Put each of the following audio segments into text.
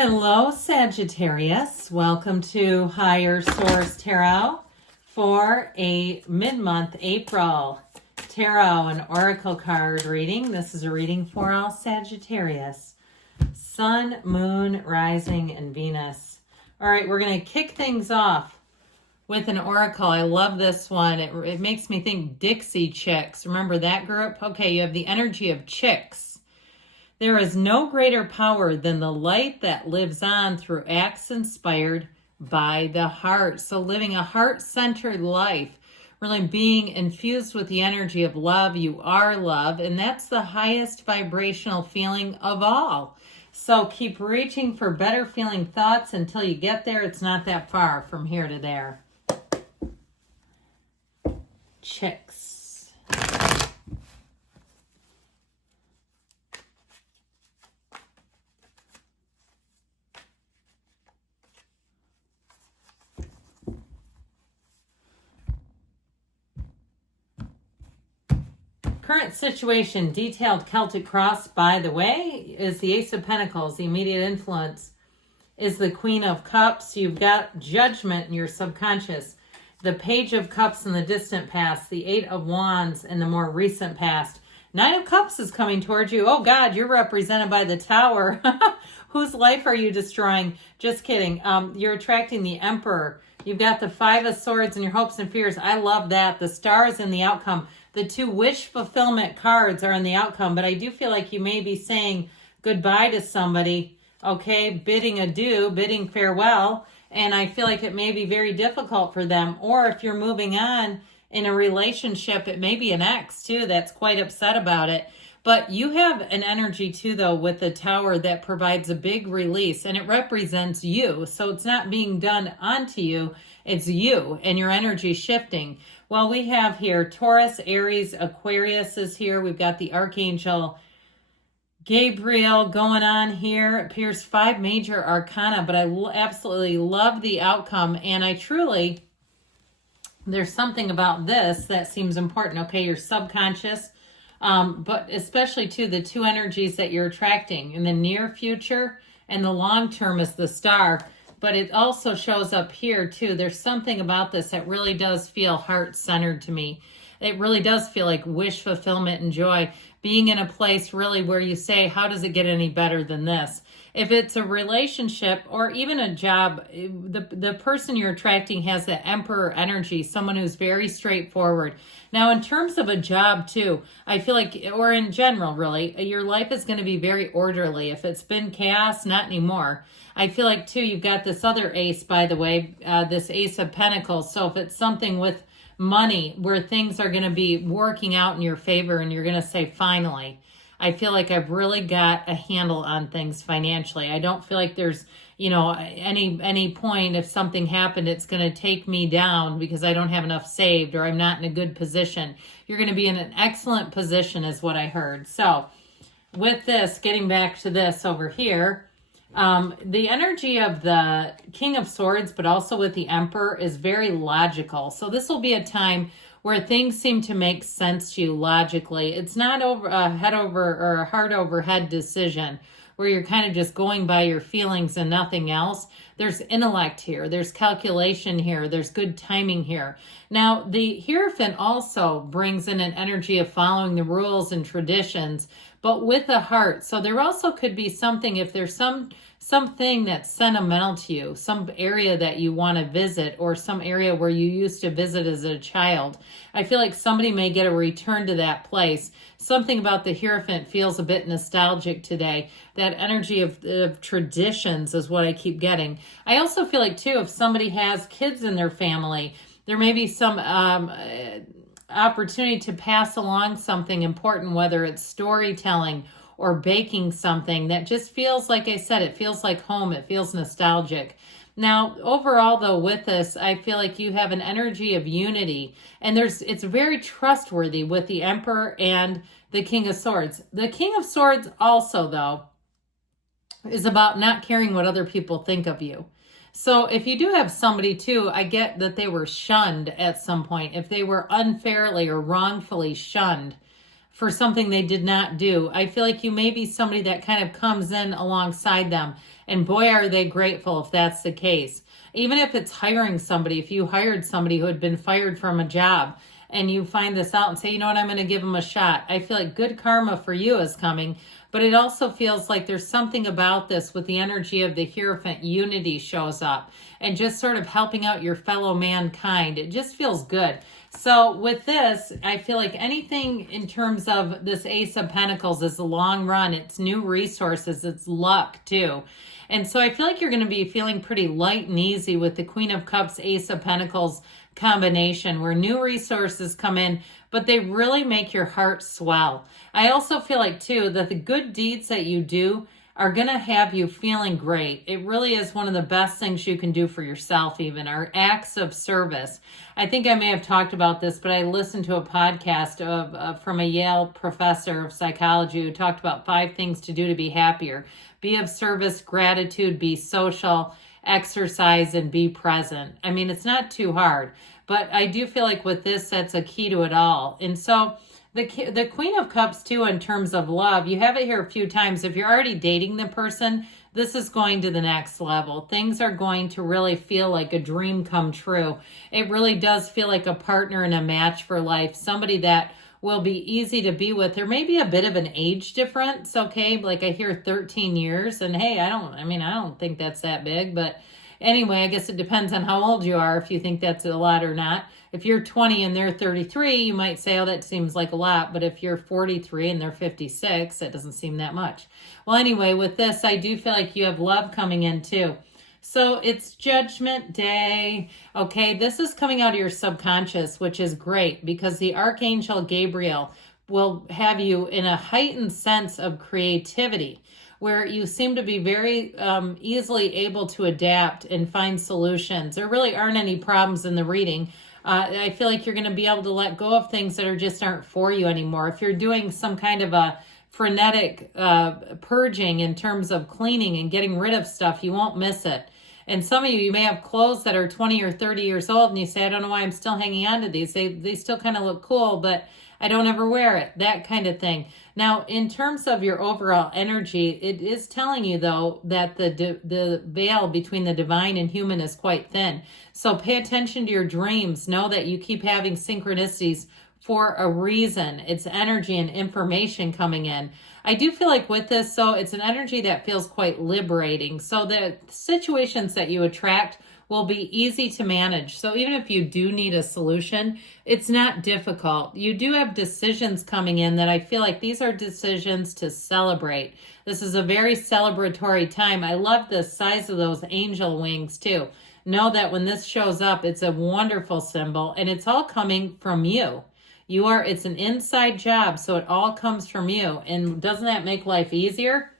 Hello, Sagittarius. Welcome to Higher Source Tarot for a mid-month April Tarot and Oracle card reading. This is a reading for all Sagittarius. Sun, Moon, Rising, and Venus. All right, we're going to kick things off with an Oracle. I love this one. It makes me think Dixie Chicks. Remember that group? Okay, you have the energy of chicks. There is no greater power than the light that lives on through acts inspired by the heart. So living a heart-centered life, really being infused with the energy of love. You are love, and that's the highest vibrational feeling of all. So keep reaching for better feeling thoughts until you get there. It's not that far from here to there. Chicks. Current situation, detailed Celtic cross, by the way, is the Ace of Pentacles. The immediate influence is the Queen of Cups. You've got judgment in your subconscious. The Page of Cups in the distant past. The Eight of Wands in the more recent past. Nine of Cups is coming towards you. Oh, God, you're represented by the Tower. Whose life are you destroying? Just kidding. You're attracting the Emperor. You've got the Five of Swords and your hopes and fears. I love that. The stars in the outcome. The two wish fulfillment cards are in the outcome, but I do feel like you may be saying goodbye to somebody, okay, bidding adieu, bidding farewell, and I feel like it may be very difficult for them. Or if you're moving on in a relationship, it may be an ex too that's quite upset about it. But you have an energy too, though, with the Tower that provides a big release, and it represents you. So it's not being done onto you, it's you and your energy shifting. Well, we have here Taurus, Aries, Aquarius is here. We've got the Archangel Gabriel going on here. It appears 5 major arcana, but I absolutely love the outcome. And I truly, there's something about this that seems important. Okay, your subconscious, but especially too the two energies that you're attracting in the near future and the long term is the Star. But it also shows up here too. There's something about this that really does feel heart-centered to me. It really does feel like wish fulfillment and joy. Being in a place really where you say, how does it get any better than this? If it's a relationship or even a job, the person you're attracting has the Emperor energy, someone who's very straightforward. Now, in terms of a job too, I feel like, or in general really, your life is going to be very orderly. If it's been chaos, not anymore. I feel like too, you've got this other ace, by the way, this Ace of Pentacles. So if it's something with money where things are going to be working out in your favor and you're going to say, finally, I feel like I've really got a handle on things financially. I don't feel like there's, any point if something happened, it's going to take me down because I don't have enough saved or I'm not in a good position. You're going to be in an excellent position is what I heard. So with this, getting back to this over here, the energy of the King of Swords, but also with the Emperor, is very logical. So this will be a time where things seem to make sense to you logically. It's not a head over or a heart over head decision where you're kind of just going by your feelings and nothing else. There's intellect here. There's calculation here. There's good timing here. Now, the Hierophant also brings in an energy of following the rules and traditions, but with a heart. So there also could be something, if there's something that's sentimental to you, some area that you want to visit or some area where you used to visit as a child. I feel like somebody may get a return to that place. Something about the Hierophant feels a bit nostalgic today. That energy of traditions is what I keep getting. I also feel like too, if somebody has kids in their family, there may be some opportunity to pass along something important, whether it's storytelling or baking something that just feels, like I said, it feels like home. It feels nostalgic. Now, overall, though, with this, I feel like you have an energy of unity, and it's very trustworthy with the Emperor and the King of Swords. The King of Swords also, though, is about not caring what other people think of you. So if you do have somebody too, I get that they were shunned at some point. If they were unfairly or wrongfully shunned for something they did not do. I feel like you may be somebody that kind of comes in alongside them, and boy, are they grateful if that's the case. Even if it's hiring somebody, if you hired somebody who had been fired from a job and you find this out and say, you know what, I'm going to give them a shot. I feel like good karma for you is coming, but it also feels like there's something about this with the energy of the Hierophant. Unity shows up and just sort of helping out your fellow mankind. It just feels good. So with this, I feel like anything in terms of this Ace of Pentacles is a long run. It's new resources. It's luck too. And so I feel like you're going to be feeling pretty light and easy with the Queen of Cups, Ace of Pentacles combination, where new resources come in, but they really make your heart swell. I also feel like too that the good deeds that you do are going to have you feeling great. It really is one of the best things you can do for yourself, even, are acts of service. I think I may have talked about this, but I listened to a podcast from a Yale professor of psychology who talked about 5 things to do to be happier. Be of service, gratitude, be social, exercise, and be present. I mean, it's not too hard, but I do feel like with this, that's a key to it all. And so the Queen of Cups too, in terms of love, you have it here a few times. If you're already dating the person, this is going to the next level. Things are going to really feel like a dream come true. It really does feel like a partner and a match for life. Somebody that will be easy to be with. There may be a bit of an age difference, okay? Like I hear 13 years, and hey, I don't think that's that big, but anyway, I guess it depends on how old you are, if you think that's a lot or not. If you're 20 and they're 33, you might say, oh, that seems like a lot. But if you're 43 and they're 56, that doesn't seem that much. Well, anyway, with this, I do feel like you have love coming in too. So it's Judgment Day. Okay, this is coming out of your subconscious, which is great because the Archangel Gabriel will have you in a heightened sense of creativity, where you seem to be very easily able to adapt and find solutions. There really aren't any problems in the reading. I feel like you're going to be able to let go of things that just aren't for you anymore. If you're doing some kind of a frenetic purging in terms of cleaning and getting rid of stuff, you won't miss it. And some of you may have clothes that are 20 or 30 years old and you say, I don't know why I'm still hanging on to these. They still kind of look cool, but I don't ever wear it, that kind of thing. Now, in terms of your overall energy, it is telling you, though, that the veil between the divine and human is quite thin. So pay attention to your dreams. Know that you keep having synchronicities for a reason. It's energy and information coming in. I do feel like with this, so it's an energy that feels quite liberating. So the situations that you attract will be easy to manage. So even if you do need a solution, it's not difficult. You do have decisions coming in that I feel like these are decisions to celebrate. This is a very celebratory time. I love the size of those angel wings too. Know that when this shows up, it's a wonderful symbol and it's all coming from you. It's an inside job, so it all comes from you. And doesn't that make life easier?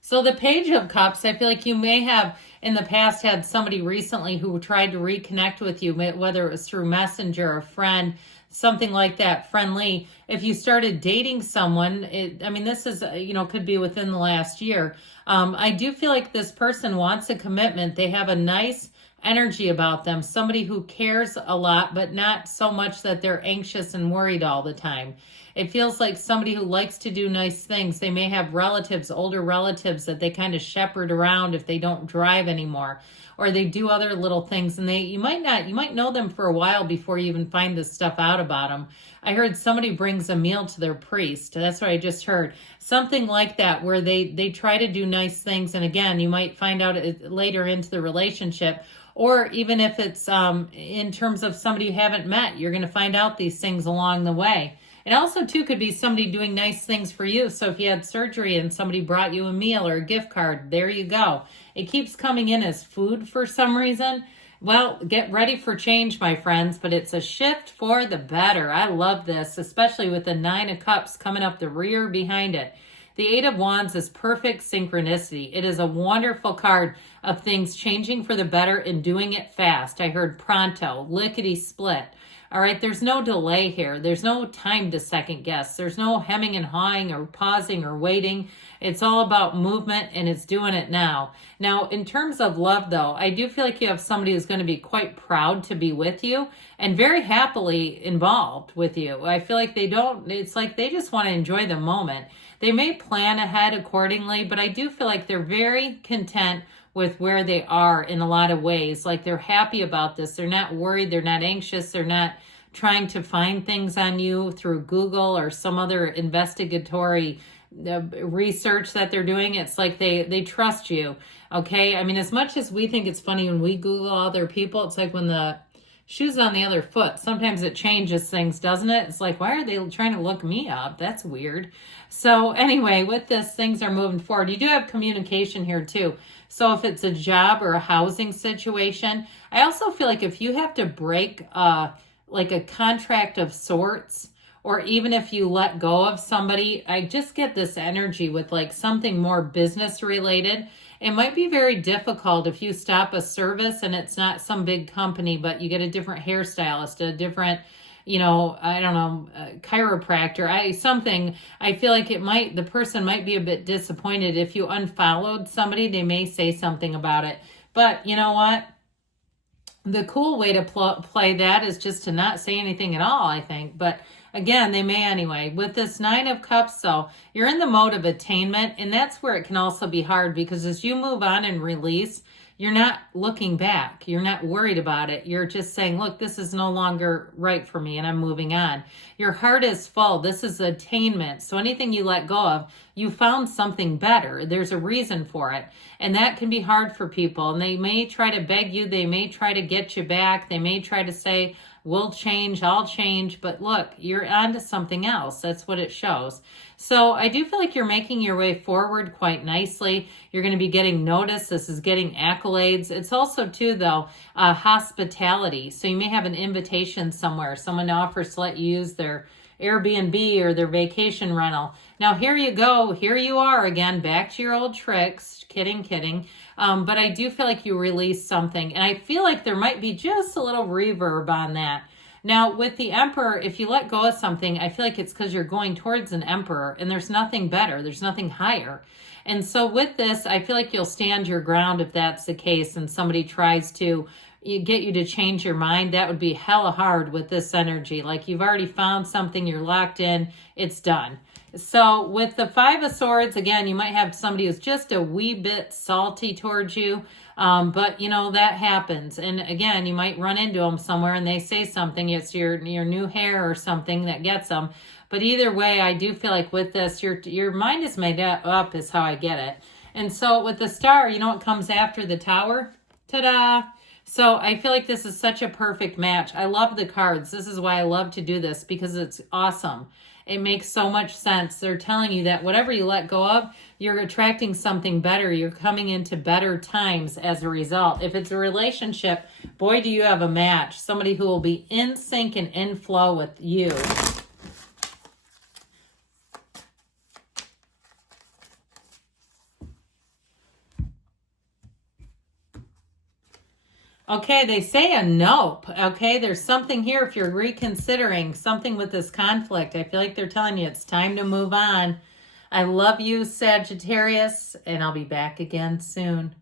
So the Page of Cups, I feel like you may have in the past had somebody recently who tried to reconnect with you, whether it was through Messenger or a friend, something like that, friendly. If you started dating someone, this is, could be within the last year. I do feel like this person wants a commitment. They have a nice energy about them, somebody who cares a lot, but not so much that they're anxious and worried all the time. It feels like somebody who likes to do nice things. They may have relatives, older relatives that they kind of shepherd around if they don't drive anymore, or they do other little things, and you might know them for a while before you even find this stuff out about them. I heard somebody brings a meal to their priest. That's what I just heard. Something like that, where they try to do nice things, and again, you might find out later into the relationship. Or even if it's in terms of somebody you haven't met, you're going to find out these things along the way. It also, too, could be somebody doing nice things for you. So if you had surgery and somebody brought you a meal or a gift card, there you go. It keeps coming in as food for some reason. Well, get ready for change, my friends, but it's a shift for the better. I love this, especially with the 9 of Cups coming up the rear behind it. The 8 of Wands is perfect synchronicity. It is a wonderful card of things changing for the better and doing it fast. I heard pronto, lickety split. All right, there's no delay here. There's no time to second guess. There's no hemming and hawing or pausing or waiting. It's all about movement, and it's doing it now. Now, in terms of love, though, I do feel like you have somebody who's going to be quite proud to be with you and very happily involved with you. I feel like it's like they just want to enjoy the moment. They may plan ahead accordingly, but I do feel like they're very content with where they are in a lot of ways. Like they're happy about this. They're not worried. They're not anxious. They're not trying to find things on you through Google or some other investigatory research that they're doing. It's like they trust you. Okay. I mean, as much as we think it's funny when we Google other people, it's like when the shoe's on the other foot. Sometimes it changes things, doesn't it? It's like, why are they trying to look me up? That's weird. So anyway, with this, things are moving forward. You do have communication here too. So if it's a job or a housing situation, I also feel like if you have to break like a contract of sorts, or even if you let go of somebody, I just get this energy with like something more business related. It might be very difficult if you stop a service and it's not some big company, but you get a different hairstylist, a different, I don't know, chiropractor, I feel like the person might be a bit disappointed. If you unfollowed somebody, they may say something about it. But you know what? The cool way to play that is just to not say anything at all, I think. But again, they may anyway. With this 9 of Cups, though, you're in the mode of attainment, and that's where it can also be hard because as you move on and release, you're not looking back. You're not worried about it. You're just saying, look, this is no longer right for me, and I'm moving on. Your heart is full. This is attainment. So anything you let go of, you found something better. There's a reason for it. And that can be hard for people. And they may try to beg you. They may try to get you back. They may try to say, we'll change, I'll change. But look, you're onto something else. That's what it shows. So I do feel like you're making your way forward quite nicely. You're going to be getting noticed. This is getting accolades. It's also, too, though, hospitality. So you may have an invitation somewhere. Someone offers to let you use their Airbnb or their vacation rental. Now, here you go. Here you are again, back to your old tricks. Kidding. But I do feel like you released something. And I feel like there might be just a little reverb on that. Now, with the Emperor, if you let go of something, I feel like it's because you're going towards an Emperor and there's nothing better. There's nothing higher. And so with this, I feel like you'll stand your ground if that's the case and somebody tries to get you to change your mind. That would be hella hard with this energy. Like you've already found something, you're locked in, it's done. So with the 5 of Swords, again, you might have somebody who's just a wee bit salty towards you. But that happens. And again, you might run into them somewhere and they say something. It's your new hair or something that gets them. But either way, I do feel like with this, your mind is made up is how I get it. And so with the Star, you know what comes after the Tower? Ta-da! So I feel like this is such a perfect match. I love the cards. This is why I love to do this because it's awesome. It makes so much sense. They're telling you that whatever you let go of, you're attracting something better. You're coming into better times as a result. If it's a relationship, boy, do you have a match. Somebody who will be in sync and in flow with you. Okay, they say a nope. Okay, there's something here if you're reconsidering something with this conflict. I feel like they're telling you it's time to move on. I love you, Sagittarius, and I'll be back again soon.